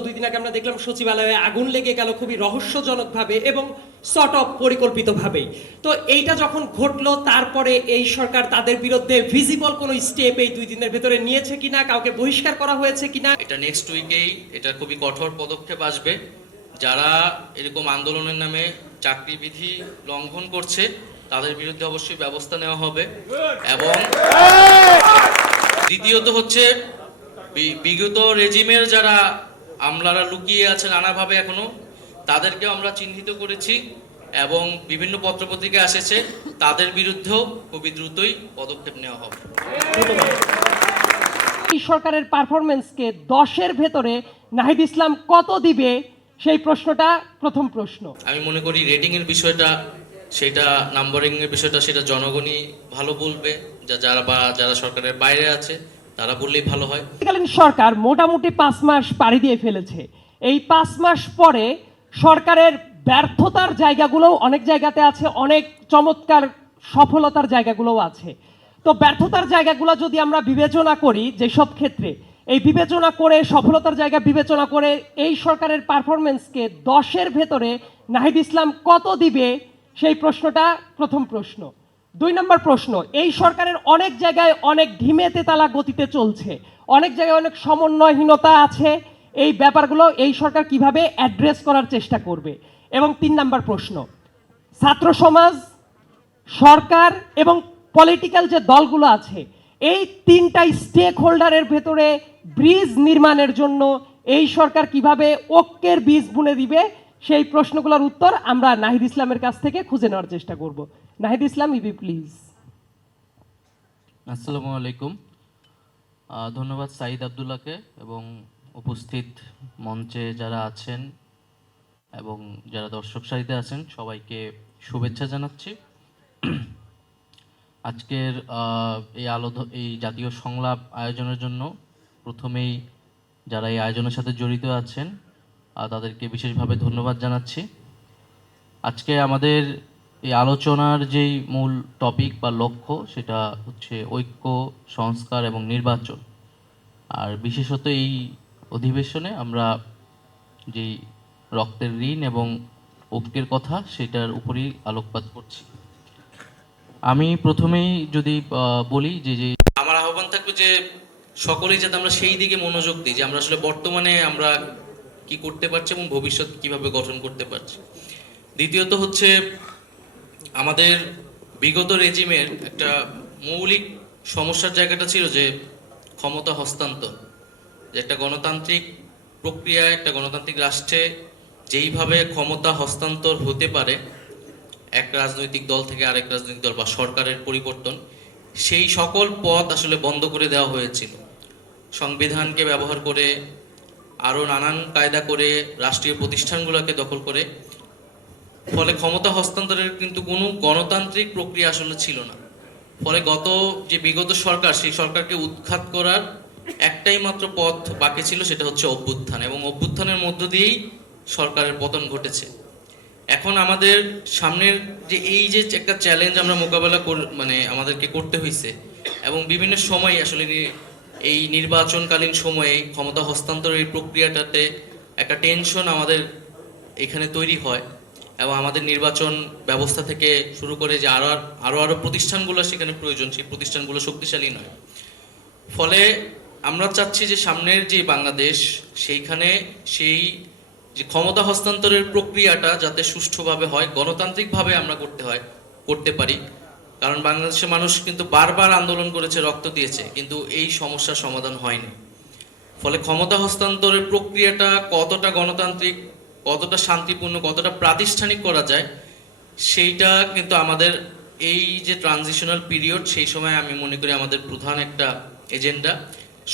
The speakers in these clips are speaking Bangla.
দুই দিন আগে আমরা দেখলাম সচিবালয়ে আগুন লেগে গেল খুবই রহস্যজনকভাবে এবং সর্ট অফ পরিকল্পিতভাবেই তো এইটা যখন ঘটলো তারপরে এই সরকার তাদের বিরুদ্ধে ভিজিবল কোনো স্টেপ এই দুই দিনের ভেতরে নিয়েছে কিনা কাউকে বহিষ্কার করা হয়েছে কিনা? এটা নেক্সট উইকেই এটা খুবই কঠোর পদক্ষেপ আসবে। যারা এরকম আন্দোলনের নামে চাকরি বিধি লঙ্ঘন করছে তাদের বিরুদ্ধে অবশ্যই ব্যবস্থা নেওয়া হবে। এবং দ্বিতীয়ত হচ্ছে বি- বিগত রেজিমের যারা আমলারা লুকিয়ে আছে নানাভাবে এখনও। তাদেরকেও আমরা চিহ্নিত করেছি এবং বিভিন্ন পত্রপত্রিকা এসেছে। তাদের বিরুদ্ধেও খুবই দ্রুতই পদক্ষেপ নেওয়া হবে। সরকারের পারফরমেন্সকে দশের ভেতরে নাহিদ ইসলাম কত দিবে? সেই প্রশ্নটা প্রথম প্রশ্ন। আমি মনে করি রেটিং এর বিষয়টা সেটা নাম্বারিং এর বিষয়টা সেটা জনগণই ভালো বলবে। যা যারা বা যারা সরকারের বাইরে আছে তারা বললেই ভালো হয়। সরকার, মোটামুটি পাঁচ মাস পাড়ি দিয়ে ফেলেছে। এই পাঁচ মাস পরে সরকারের ব্যর্থতার জায়গাগুলোও অনেক জায়গাতে আছে, অনেক চমৎকার সফলতার জায়গাগুলোও আছে। তো ব্যর্থতার জায়গাগুলো যদি আমরা বিবেচনা করি যেসব ক্ষেত্রে, এই বিবেচনা করে, সফলতার জায়গা বিবেচনা করে এই সরকারের পারফরমেন্সকে দশের ভেতরে নাহিদ ইসলাম কত দিবে, সেই প্রশ্নটা প্রথম প্রশ্ন। দুই নম্বর প্রশ্ন, এই সরকারের অনেক জায়গায় অনেক ঢিমে তেতালা গতিতে চলছে। অনেক জায়গায় অনেক সমন্বয়হীনতা আছে। এই ব্যাপারগুলো এই সরকার কীভাবে অ্যাড্রেস করার চেষ্টা করবে? এবং তিন নম্বর প্রশ্ন, ছাত্র সমাজ, সরকার এবং পলিটিক্যাল যে দলগুলো আছে, এই তিনটা স্টেক হোল্ডারের ভেতরে ব্রিজ নির্মাণের জন্য এই সরকার কীভাবে ঐক্যের বীজ বুনে দিবে সেই প্রশ্নগুলোর উত্তর আমরা নাহিদ ইসলামের কাছ থেকে খুঁজে নেওয়ার চেষ্টা করব। নাহিদ ইসলাম, ইবি প্লিজ আসসালামু আলাইকুম। ধন্যবাদ সাইদ আবদুল্লাহকে এবং উপস্থিত মঞ্চে যারা আছেন এবং যারা দর্শক সারিতে আছেন, সবাইকে শুভেচ্ছা জানাচ্ছি। আজকের এই আলো এই জাতীয় সংলাপ আয়োজনের জন্য প্রথমেই যারা এই আয়োজনের সাথে জড়িত আছেন তাদেরকে বিশেষভাবে ধন্যবাদ জানাচ্ছি। আজকে আমাদের এই আলোচনার যেই মূল টপিক বা লক্ষ্য, সেটা হচ্ছে ঐক্য, সংস্কার এবং নির্বাচন। আর বিশেষত এই অধিবেশনে আমরা যেই রক্তের ঋণ এবং ঐক্যের কথা, সেটার উপরই আলোকপাত করছি। আমি প্রথমেই যদি বলি যে যে আমার আহ্বান থাকবে যে, সকলেই যাতে আমরা সেই দিকে মনোযোগ দিই, যে আমরা আসলে বর্তমানে আমরা কি করতে পারছে এবং ভবিষ্যৎ কীভাবে গঠন করতে পারছে। দ্বিতীয়ত হচ্ছে, আমাদের বিগত রেজিমের একটা মৌলিক সমস্যার জায়গাটা ছিল যে ক্ষমতা হস্তান্তর। যে একটা গণতান্ত্রিক প্রক্রিয়া একটা গণতান্ত্রিক রাষ্ট্রে যেইভাবে ক্ষমতা হস্তান্তর হতে পারে, এক রাজনৈতিক দল থেকে আরেক রাজনৈতিক দল বা সরকারের পরিবর্তন, সেই সকল পথ আসলে বন্ধ করে দেওয়া হয়েছিল। সংবিধানকে ব্যবহার করে আরও নানান কায়দা করে রাষ্ট্রীয় প্রতিষ্ঠানগুলোকে দখল করে। ফলে ক্ষমতা হস্তান্তরের কিন্তু কোনো গণতান্ত্রিক প্রক্রিয়া আসলে ছিল না। ফলে গত যে বিগত সরকার, সেই সরকারকে উৎখাত করার একটাই মাত্র পথ বাকি ছিল, সেটা হচ্ছে অভ্যুত্থান। এবং অভ্যুত্থানের মধ্য দিয়েই সরকারের পতন ঘটেছে। এখন আমাদের সামনের যে এই যে একটা চ্যালেঞ্জ আমরা মোকাবেলা মানে আমাদেরকে করতে হয়েছে এবং বিভিন্ন সময় আসলে এই নির্বাচনকালীন সময়ে ক্ষমতা হস্তান্তরের প্রক্রিয়াটাতে একটা টেনশন আমাদের এখানে তৈরি হয় এবং আমাদের নির্বাচন ব্যবস্থা থেকে শুরু করে যে আরও আরও আরও প্রতিষ্ঠানগুলো সেখানে প্রয়োজন, সেই প্রতিষ্ঠানগুলো শক্তিশালী নয়। ফলে আমরা চাচ্ছি যে সামনের যে বাংলাদেশ, সেইখানে সেই যে ক্ষমতা হস্তান্তরের প্রক্রিয়াটা যাতে সুষ্ঠুভাবে হয়, গণতান্ত্রিকভাবে আমরা করতে হয়, করতে পারি। কারণ বাংলাদেশের মানুষ কিন্তু বারবার আন্দোলন করেছে, রক্ত দিয়েছে, কিন্তু এই সমস্যার সমাধান হয়নি। ফলে ক্ষমতা হস্তান্তরের প্রক্রিয়াটা কতটা গণতান্ত্রিক, কতটা শান্তিপূর্ণ, কতটা প্রাতিষ্ঠানিক করা যায়, সেইটা কিন্তু আমাদের এই যে ট্রানজিশনাল পিরিয়ড সেই সময় আমি মনে করি আমাদের প্রধান একটা এজেন্ডা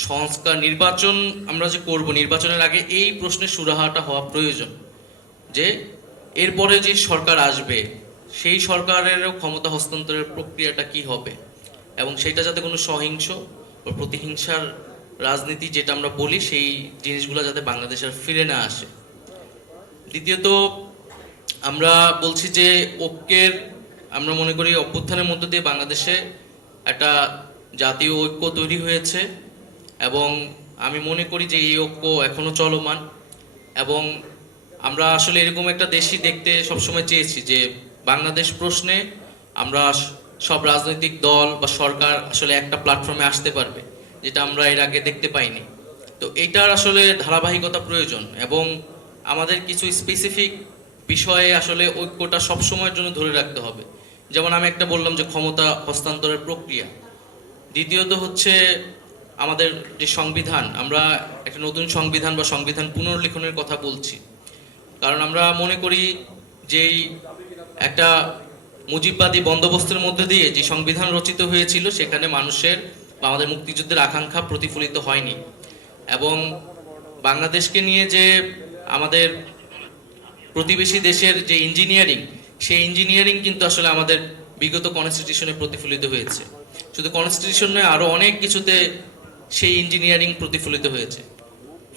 সংস্কার, নির্বাচন আমরা যে করব, নির্বাচনের আগে এই প্রশ্নের সুরাহাটা হওয়া প্রয়োজন। যে এরপরে যে সরকার আসবে সেই সরকারেরও ক্ষমতা হস্তান্তরের প্রক্রিয়াটা কি হবে? এবং সেটা যাতে কোনো সহিংস বা প্রতিহিংসার রাজনীতি যেটা আমরা বলি, সেই জিনিসগুলো যাতে বাংলাদেশ আর ফিরে না আসে। দ্বিতীয়ত, আমরা বলছি যে ঐক্যের, আমরা মনে করি অভ্যুত্থানের মধ্য দিয়ে বাংলাদেশে একটা জাতীয় ঐক্য তৈরি হয়েছে এবং আমি মনে করি যে এই ঐক্য এখনও চলমান এবং আমরা আসলে এরকম একটা দেশই দেখতে সবসময় চেয়েছি যে বাংলাদেশ প্রশ্নে আমরা সব রাজনৈতিক দল বা সরকার আসলে একটা প্ল্যাটফর্মে আসতে পারবে, যেটা আমরা এর আগে দেখতে পাইনি। তো এটার আসলে ধারাবাহিকতা প্রয়োজন এবং আমাদের কিছু স্পেসিফিক বিষয়ে আসলে ঐক্যটা সবসময়ের জন্য ধরে রাখতে হবে। যেমন আমি একটা বললাম যে ক্ষমতা হস্তান্তরের প্রক্রিয়া। দ্বিতীয়ত হচ্ছে আমাদের যে সংবিধান, আমরা একটা নতুন সংবিধান বা সংবিধান পুনর্লিখনের কথা বলছি। কারণ আমরা মনে করি যেই একটা মুজিববাদী বন্দোবস্তের মধ্যে দিয়ে যে সংবিধান রচিত হয়েছিল, সেখানে মানুষের বা আমাদের মুক্তিযুদ্ধের আকাঙ্ক্ষা প্রতিফলিত হয়নি। এবং বাংলাদেশকে নিয়ে যে আমাদের প্রতিবেশী দেশের যে ইঞ্জিনিয়ারিং, সেই ইঞ্জিনিয়ারিং কিন্তু আসলে আমাদের বিগত কনস্টিটিউশনে প্রতিফলিত হয়েছে। শুধু কনস্টিটিউশন আরও অনেক কিছুতে সেই ইঞ্জিনিয়ারিং প্রতিফলিত হয়েছে।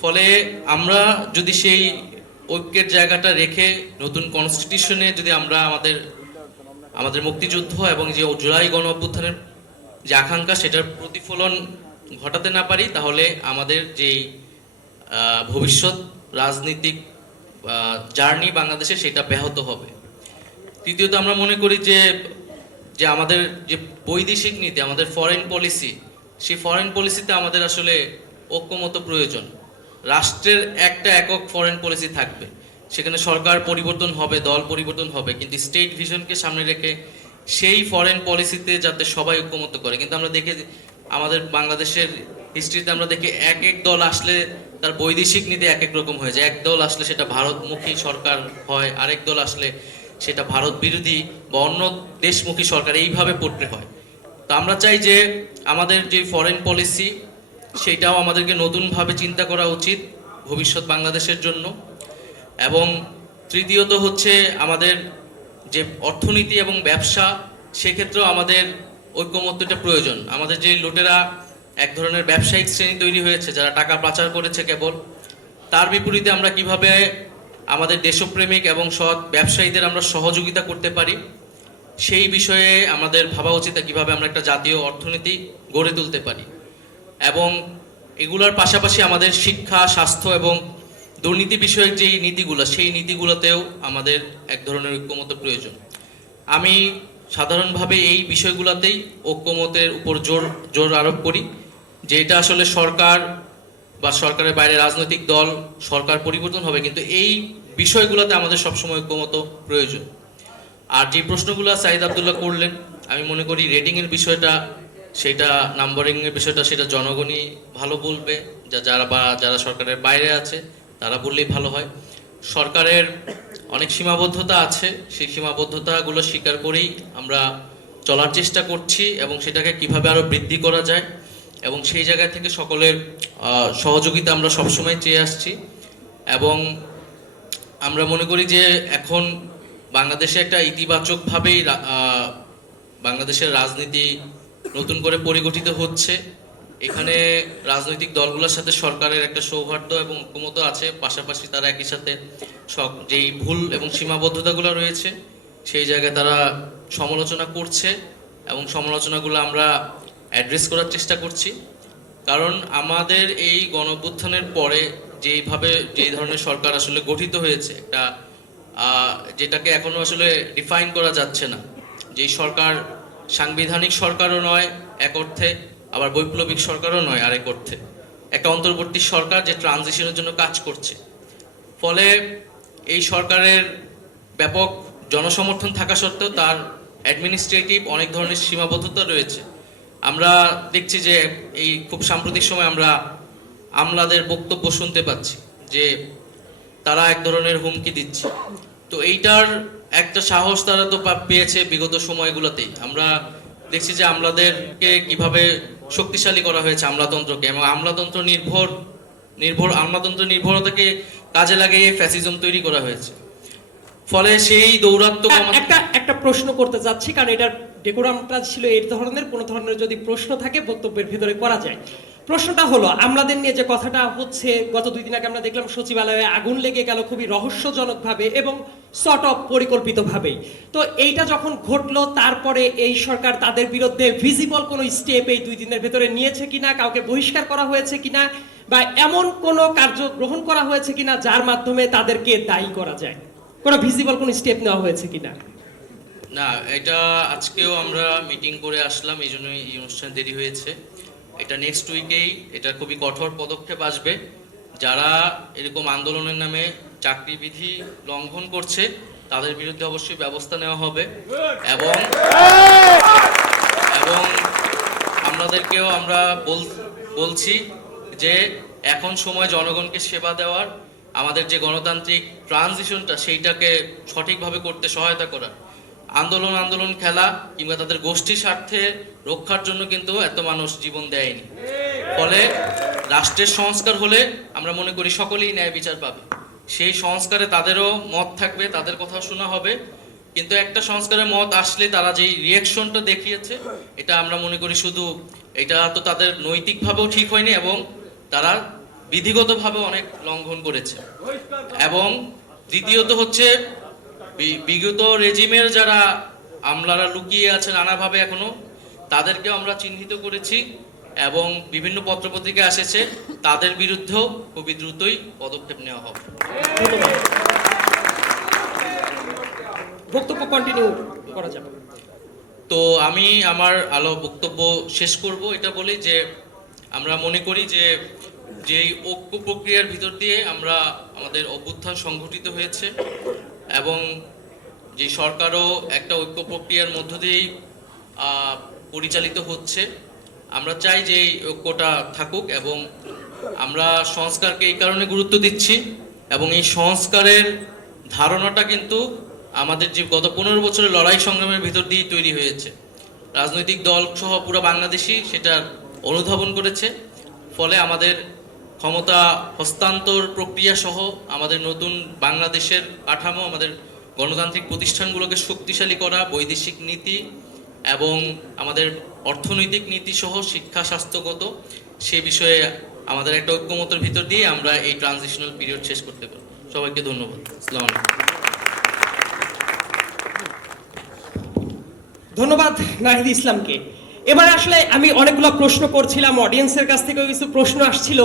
ফলে আমরা যদি সেই ঐক্যের জায়গাটা রেখে নতুন কনস্টিটিউশনে যদি আমরা আমাদের আমাদের মুক্তিযুদ্ধ এবং যে জুলাই গণ অভ্যুত্থানের যে আকাঙ্ক্ষা সেটার প্রতিফলন ঘটাতে না পারি, তাহলে আমাদের যেই ভবিষ্যৎ রাজনীতিক জার্নি বাংলাদেশে সেটা ব্যাহত হবে। তৃতীয়ত আমরা মনে করি যে যে আমাদের যে বৈদেশিক নীতি, আমাদের ফরেন পলিসি সেই ফরেন পলিসিতে আমাদের আসলে ঐক্যমত প্রয়োজন। রাষ্ট্রের একটা একক ফরেন পলিসি থাকবে। সেখানে সরকার পরিবর্তন হবে, দল পরিবর্তন হবে, কিন্তু স্টেট ভিশনকে সামনে রেখে সেই ফরেন পলিসিতে যাতে সবাই ঐক্যমত করে। কিন্তু আমরা দেখে আমাদের বাংলাদেশের হিস্ট্রিতে আমরা দেখি এক এক দল আসলে তার বৈদেশিক নীতি এক এক রকম হয়ে যায়। এক দল আসলে সেটা ভারতমুখী সরকার হয়, আরেক দল আসলে সেটা ভারত বিরোধী বা অন্য দেশমুখী সরকার। এইভাবে পোট্রে হয়। তো আমরা চাই যে আমাদের যে ফরেন পলিসি সেটাও আমাদেরকে নতুনভাবে চিন্তা করা উচিত ভবিষ্যৎ বাংলাদেশের জন্য। এবং তৃতীয়ত হচ্ছে আমাদের যে অর্থনীতি এবং ব্যবসা, সেক্ষেত্রেও আমাদের ঐক্যমত্যটা প্রয়োজন। আমাদের যে লোটেরা এক ধরনের ব্যবসায়িক শ্রেণি তৈরি হয়েছে, যারা টাকা পাচার করেছে কেবল, তার বিপরীতে আমরা কীভাবে আমাদের দেশপ্রেমিক এবং সৎ ব্যবসায়ীদের আমরা সহযোগিতা করতে পারি, সেই বিষয়ে আমাদের ভাবা উচিত কীভাবে আমরা একটা জাতীয় অর্থনীতি গড়ে তুলতে পারি। এবং এগুলোর পাশাপাশি আমাদের শিক্ষা, স্বাস্থ্য এবং দুর্নীতি বিষয়ক যেই নীতিগুলো, সেই নীতিগুলোতেও আমাদের এক ধরনের ঐক্যমত প্রয়োজন। আমি সাধারণভাবে এই বিষয়গুলোতেই ঐক্যমতের উপর জোর জোর আরোপ করি যে এটা আসলে সরকার বা সরকারের বাইরে রাজনৈতিক দল, সরকার পরিবর্তন হবে, কিন্তু এই বিষয়গুলোতে আমাদের সবসময় ঐক্যমত প্রয়োজন। আর যে প্রশ্নগুলো সাইদ আবদুল্লাহ করলেন, আমি মনে করি রেটিংয়ের বিষয়টা সেটা নাম্বারিংয়ের বিষয়টা সেটা জনগণই ভালো বলবে, যা যারা বা যারা সরকারের বাইরে আছে, তারা বললেই ভালো হয়। সরকারের অনেক সীমাবদ্ধতা আছে, সেই সীমাবদ্ধতাগুলো স্বীকার করেই আমরা চলার চেষ্টা করছি এবং সেটাকে কীভাবে আরও বৃদ্ধি করা যায় এবং সেই জায়গা থেকে সকলের সহযোগিতা আমরা সবসময় চেয়ে আসছি। এবং আমরা মনে করি যে এখন বাংলাদেশে একটা ইতিবাচকভাবেই বাংলাদেশের রাজনীতি নতুন করে পরিগঠিত হচ্ছে। এখানে রাজনৈতিক দলগুলোর সাথে সরকারের একটা সৌহার্দ্য এবং ঐক্যমত আছে। পাশাপাশি তারা একই সাথে সব যেই ভুল এবং সীমাবদ্ধতাগুলো রয়েছে, সেই জায়গায় তারা সমালোচনা করছে এবং সমালোচনাগুলো আমরা অ্যাড্রেস করার চেষ্টা করছি। কারণ আমাদের এই গণঅভ্যুত্থানের পরে যেইভাবে যেই ধরনের সরকার আসলে গঠিত হয়েছে, একটা যেটাকে এখনও আসলে ডিফাইন করা যাচ্ছে না। যেই সরকার সাংবিধানিক সরকারও নয় এক অর্থে, আবার বৈপ্লবিক সরকারও নয় আরেক অর্থে। একটা অন্তর্বর্তী সরকার যে ট্রানজিশনের জন্য কাজ করছে। ফলে এই সরকারের ব্যাপক জনসমর্থন থাকা সত্ত্বেও তার অ্যাডমিনিস্ট্রেটিভ অনেক ধরনের সীমাবদ্ধতা রয়েছে। আমরা দেখছি যে এই খুব সাম্প্রতিক সময় আমরা আমলাদের বক্তব্য শুনতে পাচ্ছি যে তারা এক ধরনের হুমকি দিচ্ছে। তো এইটার একটা সাহস তারা তো পেয়েছে বিগত সময়গুলোতেই আমরা দেখছি যে আমলাদেরকে কীভাবে শক্তিশালী করা হয়েছে আমলাতন্ত্রকে এবং আমলাতন্ত্র নির্ভর নির্ভর আমলাতন্ত্র নির্ভরতাকে কাজে লাগিয়ে ফ্যাসিজম তৈরি করা হয়েছে। ফলে সেই দৌরাত্ম্য হ্যাঁ, একটা একটা প্রশ্ন করতে যাচ্ছি কারণ এটার ডেকোরামটা ছিল এই ধরনের কোনো ধরনের যদি প্রশ্ন থাকে বক্তব্যের ভিতরে করা যায়। প্রশ্নটা হলো আমলাদের নিয়ে যে কথাটা হচ্ছে গত দুই দিন আগে আমরা দেখলাম সচিবালয়ে আগুন লেগে গেল খুবই রহস্যজনকভাবে এবং সর্ট অফ পরিকল্পিতভাবেই তো এইটা যখন ঘটলো, তারপরে এই সরকার তাদের বিরুদ্ধে ভিজিবল কোনো স্টেপ এই দুই দিনের ভেতরে নিয়েছে কিনা, কাউকে বহিষ্কার করা হয়েছে কিনা, বা এমন কোনো কার্য গ্রহণ করা হয়েছে কিনা, যার মাধ্যমে তাদেরকে দায়ী করা যায়। কোনো ভিজিবল কোনো স্টেপ নেওয়া হয়েছে কিনা? না, এটা আজকেও আমরা মিটিং করে আসলাম, এই জন্যই এই অনুষ্ঠান দেরি হয়েছে। এটা নেক্সট উইকেই এটা খুবই কঠোর পদক্ষেপ আসবে। যারা এরকম আন্দোলনের নামে চাকরি বিধি লঙ্ঘন করছে, তাদের বিরুদ্ধে অবশ্যই ব্যবস্থা নেওয়া হবে এবং এবং আমাদেরকেও আমরা বল- বলছি যে এখন সময় জনগণকে সেবা দেওয়ার, আমাদের যে গণতান্ত্রিক ট্রানজিশনটা সেইটাকে সঠিকভাবে করতে সহায়তা করা আন্দোলন আন্দোলন খেলা কিংবা তাদের গোষ্ঠী স্বার্থে রক্ষার জন্য কিন্তু এত মানুষ জীবন দেয়নি। ফলে রাষ্ট্রের সংস্কার হলে আমরা মনে করি সকলেই ন্যায় বিচার পাবে। সেই সংস্কারে তাদেরও মত থাকবে, তাদের কথা শোনা হবে। কিন্তু একটা সংস্কারের মত আসলে তারা যেই রিয়াকশনটা দেখিয়েছে, এটা আমরা মনে করি শুধু এটা তো তাদের নৈতিকভাবেও ঠিক হয়নি এবং তারা বিধিগতভাবে অনেক লঙ্ঘন করেছে। এবং দ্বিতীয়ত হচ্ছে বিগত রেজিমের যারা আমলারা লুকিয়ে আছে নানাভাবে এখনও, তাদেরকেও আমরা চিহ্নিত করেছি। এবং বিভিন্ন পত্রপত্রিকা এসেছে তাদের বিরুদ্ধেও খুবই দ্রুতই পদক্ষেপ নেওয়া হবে। বক্তব্য কন্টিনিউ করা যাবে তো আমি আমার আলো বক্তব্য শেষ করব। এটা বলে যে আমরা মনে করি যে যেই ঐক্য প্রক্রিয়ার ভিতর দিয়ে আমরা আমাদের অভ্যুত্থান সংঘটিত হয়েছে এবং যে সরকারও একটা ঐক্য প্রক্রিয়ার মধ্য দিয়েই পরিচালিত হচ্ছে আমরা চাই যে এই ঐক্যটা থাকুক এবং আমরা সংস্কারকে এই কারণে গুরুত্ব দিচ্ছি এবং এই সংস্কারের ধারণাটা কিন্তু আমাদের যে গত পনেরো বছরের লড়াই সংগ্রামের ভিতর দিয়েই তৈরি হয়েছে। রাজনৈতিক দল সহ পুরো বাংলাদেশি সেটা অনুধাবন করেছে। ফলে আমাদের ক্ষমতা হস্তান্তর প্রক্রিয়া সহ আমাদের নতুন বাংলাদেশের কাঠামো, আমাদের গণতান্ত্রিক প্রতিষ্ঠানগুলোকে শক্তিশালী করা, বৈদেশিক নীতি এবং আমাদের অর্থনৈতিক নীতি সহ শিক্ষা স্বাস্থ্যগত, সে বিষয়ে আমাদের একটা ঐক্যমতের ভিতর দিয়ে আমরা এই ট্রানজিশনাল পিরিয়ড শেষ করতে পারি সবাইকে ধন্যবাদ। আসসালামু ধন্যবাদ নাহিদ ইসলামকে। এবার আসলে আমি অনেকগুলো প্রশ্ন করছিলাম অডিয়েন্সের কাছ থেকেও কিছু প্রশ্ন আসছিল।